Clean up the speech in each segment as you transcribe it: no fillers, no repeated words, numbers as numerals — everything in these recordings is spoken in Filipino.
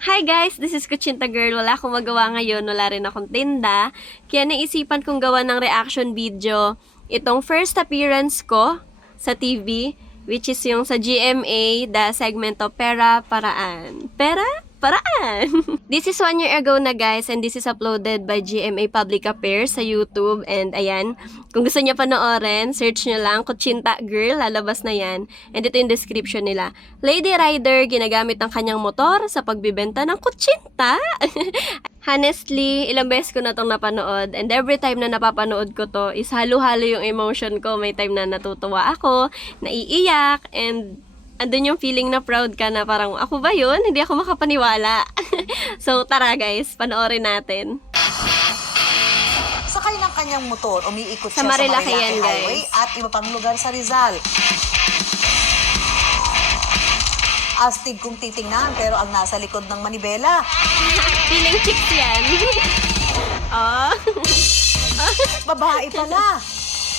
Hi guys, this is Kuchinta Girl. Wala akong magawa ngayon, wala rin akong tinda. Kaya naisipan kong gawa ng reaction video itong first appearance ko sa TV, which is yung sa GMA, the segmento Pera Paraan. Pera Paraan! This is 1 year ago na guys, and this is uploaded by GMA Public Affairs sa YouTube. And ayan, kung gusto niyo panoorin, search nyo lang, Kuchinta Girl, lalabas na yan. And ito yung description nila. Lady Rider, ginagamit ang kanyang motor sa pagbibenta ng kutsinta. Honestly, ilang beses ko na itong napanood. And every time na napapanood ko to, is halo-halo yung emotion ko. May time na natutuwa ako, naiiyak, and andun yung feeling na proud ka na parang, ako ba yun? Hindi ako makapaniwala. So, tara guys, panoorin natin. Sakay ng kanyang motor, umiikot Sa siya Marilaki sa Marilaki yan, Highway guys. at iba pang lugar sa Rizal. Astig kung titingnan, pero ang nasa likod ng manibela. Feeling chicks yan. Oh. Babae pala.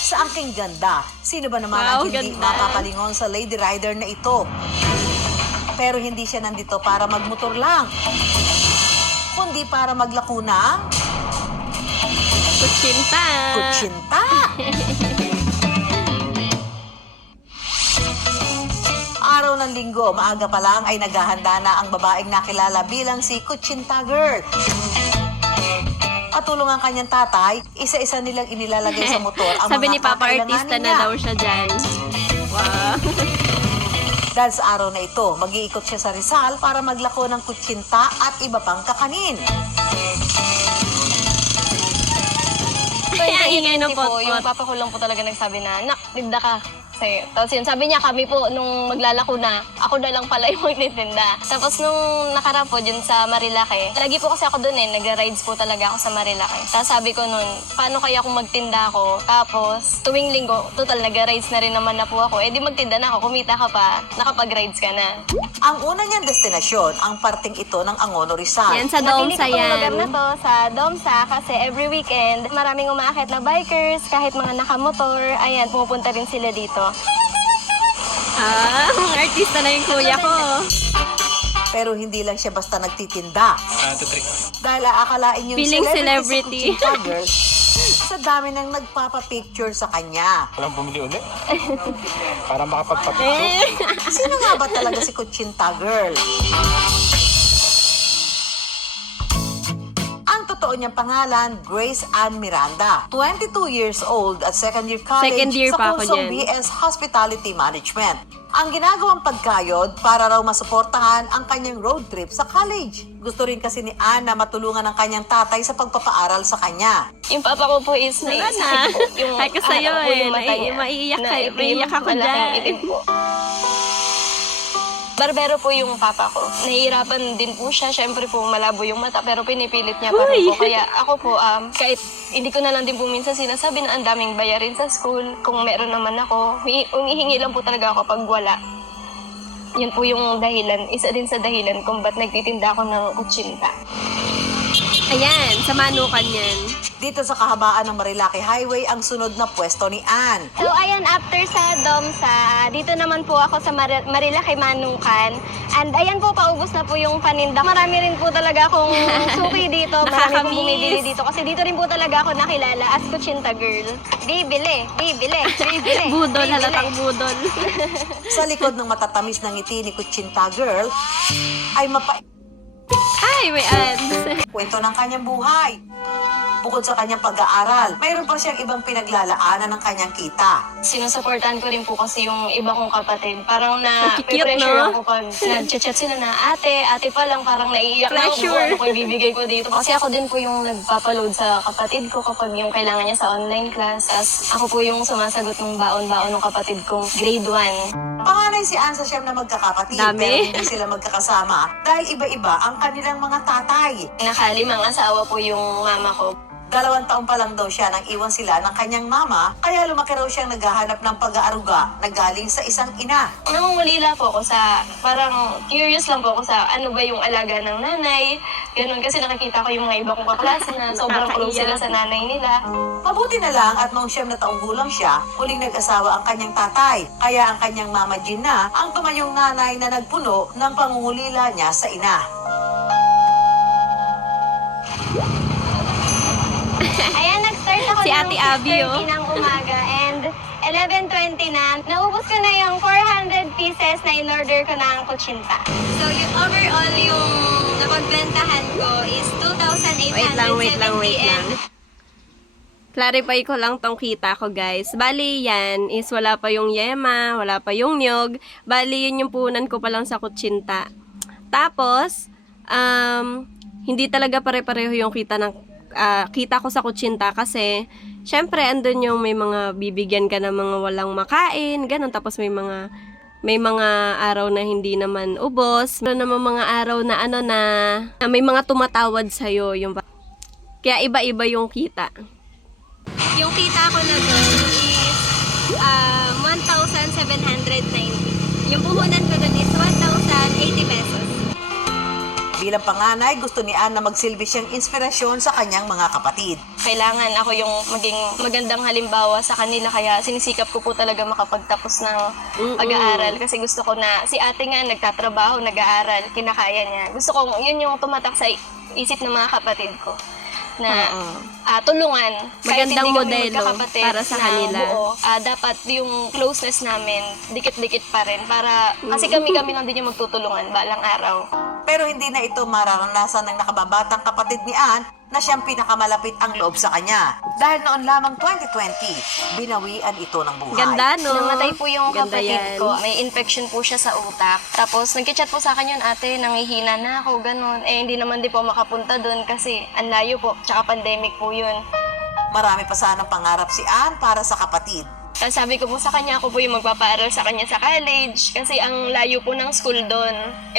Sa angking ganda, sino ba naman Wow, ang hindi ganda. mapapalingon sa Lady Rider na ito? Pero hindi siya nandito para magmotor lang, kundi para maglako ng Kutsinta. kutsinta. Araw ng linggo, maaga pa lang ay naghahanda na ang babaeng nakilala bilang si Kutsinta Girl. Patulong ang kanyang tatay, isa-isa nilang inilalagay sa motor ang Sabi mga ni Papa artista kakailanganin na niya. daw siya dyan. Wow. Dahil sa araw na ito, mag-iikot siya sa Rizal para maglako ng kutsinta at iba pang kakanin. Ang ingay ng po, yung pot-pot. papa ko lang po talaga nagsabi na, nak, tinda ka. Tapos yun, sabi niya kami po, nung maglalako na, ako na lang pala yung magtitinda. Tapos nung nakaraan po dun sa Marilaki, lagi po kasi ako dun nagra-rides po talaga ako sa Marilaki. Tapos sabi ko nun, paano kaya kung magtinda ako? Tapos tuwing linggo, total nagra-rides na rin naman na po ako. Eh di magtinda na ako, kumita ka pa, nakapag-rides ka na. Ang una niyang destinasyon, ang parting ito ng Angono Rizal. Yan sa Napili Domsa ko tong lugar na yan. to sa Domsa kasi every weekend, maraming umaakit na bikers, kahit mga nakamotor, ayan, pumupunta rin sila dito. Ah, artista na yung kuya ko. Pero hindi lang siya basta nagtitinda. 2, 3. Dahil aakalain yung Feeling celebrity celebrity. sa Kutsinta Girl sa dami ng nagpapapicture sa kanya. Walang bumili ulit. Para makapagpapicture. Sino nga ba talaga si Kutsinta Girl? Ang totoo niyang pangalan, Grace Ann Miranda. 22 years old at second year college Second year sa pa ako kursong dyan. BS Hospitality Management. Ang ginagawang pagkayod para raw masuportahan ang kanyang road trip sa college. Gusto rin kasi ni Ann na matulungan ang kanyang tatay sa pagpapaaral sa kanya. Yung papa ko po is Wala naisip na. po. Yung Ay, ko sa'yo po yung eh. mata niya. Maiiyak Na kayo. itim, Maiiyak ako malaking dyan. itim po. Barbero po yung papa ko. Nahihirapan din po siya. Siyempre po malabo yung mata pero pinipilit niya pa rin Uy! po. Kaya ako po, kahit hindi ko na lang din po minsan sinasabi na ang daming bayarin sa school. Kung meron naman ako, umihingi lang po talaga ako pag wala. Yun po yung dahilan. Isa din sa dahilan kung ba't nagtitinda ako ng kutsinta. Ayan, sa manukan yan. Dito sa kahabaan ng Marilaki Highway ang sunod na pwesto ni Ann. So ayan, after sa Domsa, dito naman po ako sa Marilaki Manukan. And ayan po, paubos na po yung paninda. Marami rin po talaga akong suki dito. Marami pong Nakakamiss. bumibili dito. Kasi dito rin po talaga ako nakilala as Kutsinta Girl. Bibili, bibili, bibili. Budol, bibili. halatang budol. Sa likod ng matatamis ng ngiti ni Kutsinta Girl ay Ay, may ads. kwento ng kanyang buhay. Bukod sa kanyang pag-aaral, mayroon pa siyang ibang pinaglalaanan ng kanyang kita. Sinusuportahan ko rin po kasi yung iba kong kapatid. Parang Cute, na-pressure no? ako pag nag-chat sila na ate pa lang parang naiiyak na ako Pressure. kung ano ko ibibigay ko dito. Kasi ako din po yung nagpapaload sa kapatid ko kapag yung kailangan niya sa online class. Tapos ako po yung sumasagot ng baon-baon ng kapatid kong grade 1. Panganay si Ann sa siyam na magkakapatid, Dami. pero hindi sila magkakasama dahil iba-iba ang kanilang mga tatay. Nakalimang asawa po yung mama ko. 2 taon pa lang daw siya nang iwan sila ng kanyang mama, kaya lumaki raw siyang naghahanap ng pag-aaruga na galing sa isang ina. Nangungulila po ako sa, parang curious lang po ako sa ano ba yung alaga ng nanay. Ganun kasi nakikita ko yung mga iba kong kaklase na sobrang close sila sa nanay nila. Mabuti na lang at noong 9 na taong gulang siya, muling nag-asawa ang kanyang tatay. Kaya ang kanyang mama Gina ang tumayong nanay na nagpuno ng pangungulila niya sa ina. Ayan, nag-start ako Si ng Ate Abby, 6:30 ng umaga and 11:20 na. Naubos ko na yung 400 pieces na in-order ko ng kutsinta. So, yung overall, yung napagbentahan ko is 2,870 Wait lang. Clarify ko lang tong kita ko, guys. Bali, yan is wala pa yung yema, wala pa yung nyog. Bali, yun yung punan ko pa lang sa kutsinta. Tapos, hindi talaga pare-pareho yung kita ko sa kutsinta kasi, syempre, andun yung may mga bibigyan ka ng mga walang makain, ganun. Tapos may mga araw na hindi naman ubos. Meron naman mga araw na na may mga tumatawad sa'yo. Kaya iba-iba yung kita. Yung kita ko na doon is 1,790. Yung puhunan ko doon is 1,080 pesos. Bilang panganay, gusto ni Ann na magsilbi siyang inspirasyon sa kanyang mga kapatid. Kailangan ako yung maging magandang halimbawa sa kanila kaya sinisikap ko po talaga makapagtapos ng pag-aaral kasi gusto ko na si ate nga nagtatrabaho, nag-aaral, kinakaya niya. Gusto ko yun yung tumatak sa isip ng mga kapatid ko na tulungan. Kahit Magandang hindi kami modelo magkakapatid para sa na kanila. buo, dapat yung closeness namin dikit-dikit pa rin para kasi kami lang din yung magtutulungan balang araw. Pero hindi na ito mararanasan ng nakababatang kapatid ni Ann na siyang pinakamalapit ang loob sa kanya. Dahil noon lamang 2020, binawian ito ng buhay. Ganda, no? Namatay po yung Ganda kapatid yan. ko. May infection po siya sa utak. Tapos, nag-chat po sa akin yun, ate, nangihina na ako, ganun. Eh, hindi naman din po makapunta doon kasi ang layo po, tsaka pandemic po yun. Marami pa sanang pangarap si Ann para sa kapatid. Tapos sabi ko po sa kanya, ako po yung magpapaaral sa kanya sa college kasi ang layo po ng school doon,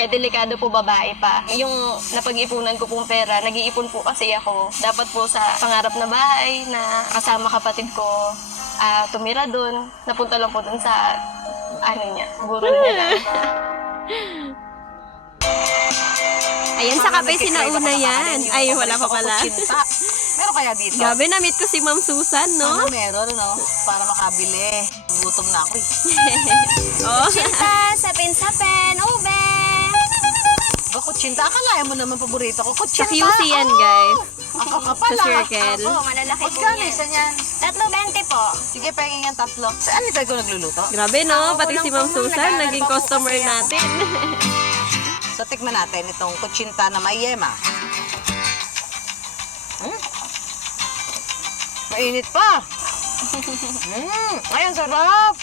delikado po babae pa. Yung napag-ipunan ko pong pera, nag-iipon po kasi ako. Dapat po sa pangarap na bahay na kasama kapatid ko, tumira doon. Napunta lang po doon sa, burol niya lang. Ayan, sa kape sinauna yan. Ay, wala pa pala. Meron kaya dito? Gabi, na-meet ko si Ma'am Susan, no? Ano meron, no? Para makabili. Gutom na ako eh. Oh. Chinta, sapin-sapin, ube! Kutsinta, akalain mo naman paborito ko. Sa Kutsinta. QC yan, guys. Ang kakapal Sa circle. Oo, malalaki po Magkano yan. isa niyan? 3.20 po. Sige, pahingin yan 3. Saan ito ko nagluluto? Grabe, no? Pati si Ma'am Walang puno, Susan, nag-aaral naging pa po customer kasi ako. natin. So, tikman natin itong kutsinta na may yema. Mainit pa. Ayun, sarap.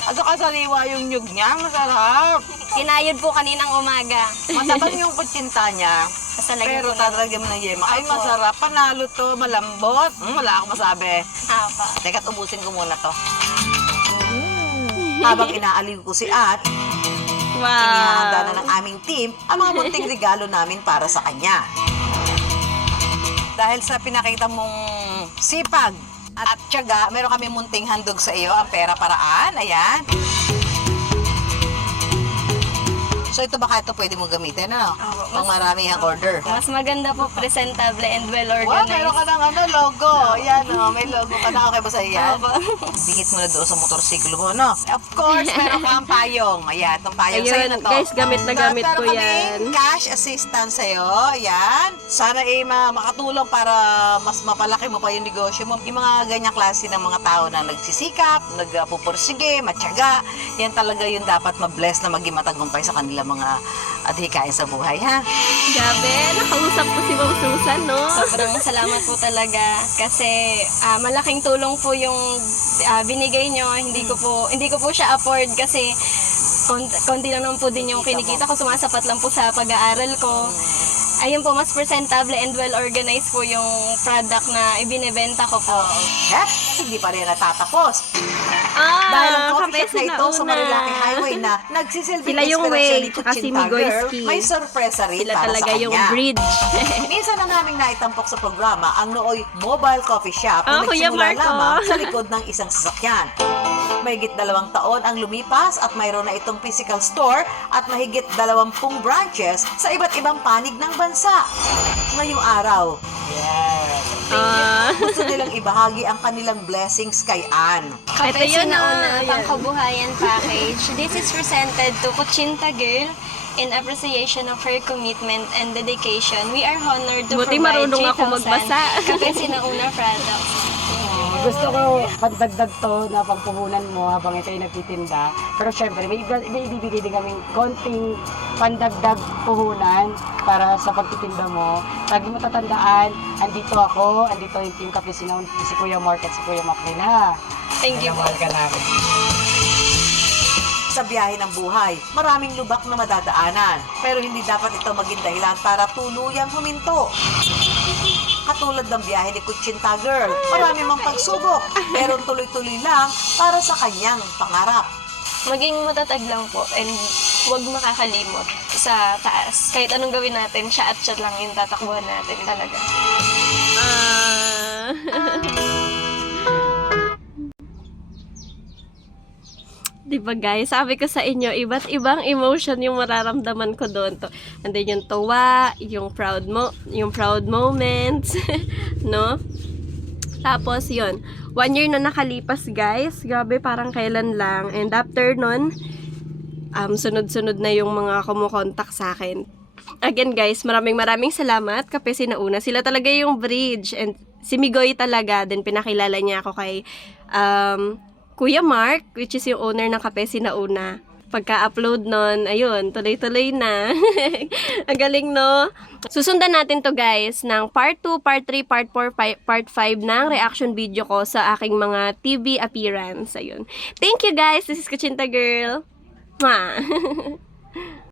At saka sariwa yung nyug niya, masarap. Kinayod po kaninang umaga. Matabang yung kutsinta niya, Basta lagyan pero ko na. tatalagyan mo ng yema. Ay, masarap. Panalo to, malambot. Wala akong masabi. Apa. Teka, ubusin ko muna to. Habang inaaliw ko si At, inihanda na ng aming team ang mga munting regalo namin para sa kanya. Dahil sa pinakita mong sipag at tiyaga, meron kami munting handog sa iyo, ang pera paraan. Ayan. So ito baka ito pwede mo gamitin, ano? Pang marami ang order. Mas maganda po, presentable and Wow, well-organized. meron ka ng logo. Ayan, may logo ka na. Okay ba sa yan? Opo. Dikit mo na doon sa motorsiklo mo, no? Of course, meron kang payong. Ayan, itong payong sa'yo Ayun, na to. guys, gamit na gamit ko Meron yan. kaming cash assistance sa'yo. Ayan. Sana makatulong para mas mapalaki mo pa yung negosyo mo. Yung mga ganyang klase ng mga tao na nagsisikap, nagpupursige, matyaga, yan talaga yung dapat ma-bless na maging matagumpay sa kanila mga adhikain sa buhay, ha? Grabe, nakausap ko si Ma'am Susan, no? Sobrang salamat po talaga kasi malaking tulong po yung binigay nyo. Hindi ko po siya afford kasi konti lang naman po din yung kinikita ko. Sumasapat lang po sa pag-aaral ko. Ayun po, mas presentable and well-organized po yung product na ibinebenta ko po. Hindi pa rin natatapos. Ah, Dahil ang coffee kape shop na ito sa Marilaki Highway na nagsisilbing Sila yung inspirasyon Way, ni tsaka si Kutsinta Girl, Migoyski. may sorpresa rin Sila para talaga sa yung kanya. bridge. Minsan na naming naitampok sa programa ang Nooy Mobile Coffee Shop na Kuya nagsimula Marco. lamang sa likod ng isang sasakyan. Mahigit 2 taon ang lumipas at mayroon na itong physical store at mahigit 20 branches sa iba't ibang panig ng bansa. Ngayong araw, gusto nilang ibahagi ang kanilang blessings kay Ann. Ito yun, Sinauna, ayan. pangkabuhayan package. This is presented to Kutsinta Girl In appreciation of her commitment and dedication, we are honored to Buti provide marunong ako 3,000 magbasa. Kape Sinauna products. Gusto ko pandagdag to na pagpuhunan mo habang ikaw nagtitinda. Pero syempre, may ibibigay din kaming konting pandagdag puhunan para sa pagtitinda mo. Lagi mo tatandaan, andito ako, andito yung Team Kape Sinauna, si Kuya Mark at si Kuya Maclean, ha? Thank you po. Mahal ka namin. Sa biyahe ng buhay, maraming lubak na madadaanan. Pero hindi dapat ito maging dahilan para tuluyang huminto. Katulad ng biyahe ni Kutsinta Girl, marami mang pagsubok, pero tuloy-tuloy lang para sa kanyang pangarap. Maging matatag lang po and huwag makakalimot sa taas. Kahit anong gawin natin, siya at siya lang yung tatakbuhan natin talaga. Diba guys, sabi ko sa inyo, iba't ibang emotion yung mararamdaman ko doon. Andun yung tuwa, yung proud moments, no? Tapos yun, 1 year na nakalipas guys, grabe parang kailan lang. And after nun, sunod-sunod na yung mga kumukontak sa akin. Again guys, maraming salamat, Kape Sinauna. Sila talaga yung bridge. And si Migoy talaga, din pinakilala niya ako kay Kuya Mark, which is yung owner ng Kape Sinauna. Pagka-upload nun, ayun, tuloy-tuloy na. Ang galing, no? Susundan natin to guys ng part 2, part 3, part 4, part 5 ng reaction video ko sa aking mga TV appearance. Ayun. Thank you guys. This is Kutsinta Girl. Mwah!